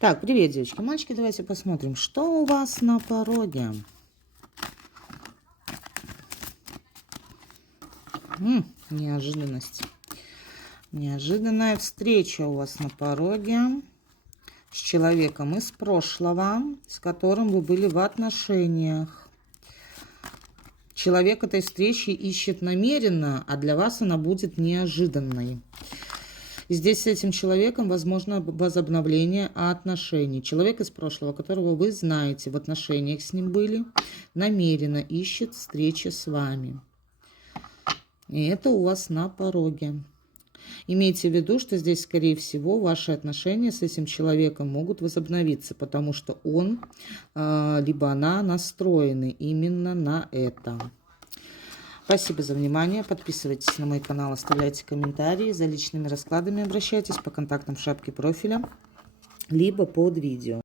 Так, привет, девочки, мальчики, давайте посмотрим, что у вас на пороге. Неожиданность. Неожиданная встреча у вас на пороге с человеком из прошлого, с которым вы были в отношениях. Человек этой встречи ищет намеренно, а для вас она будет неожиданной. И здесь с этим человеком возможно возобновление отношений. Человек из прошлого, которого вы знаете, в отношениях с ним были, намеренно ищет встречи с вами. И это у вас на пороге. Имейте в виду, что здесь, скорее всего, ваши отношения с этим человеком могут возобновиться, потому что он, либо она настроены именно на это. Спасибо за внимание. Подписывайтесь на мой канал, оставляйте комментарии. За личными раскладами обращайтесь по контактам в шапке профиля, либо под видео.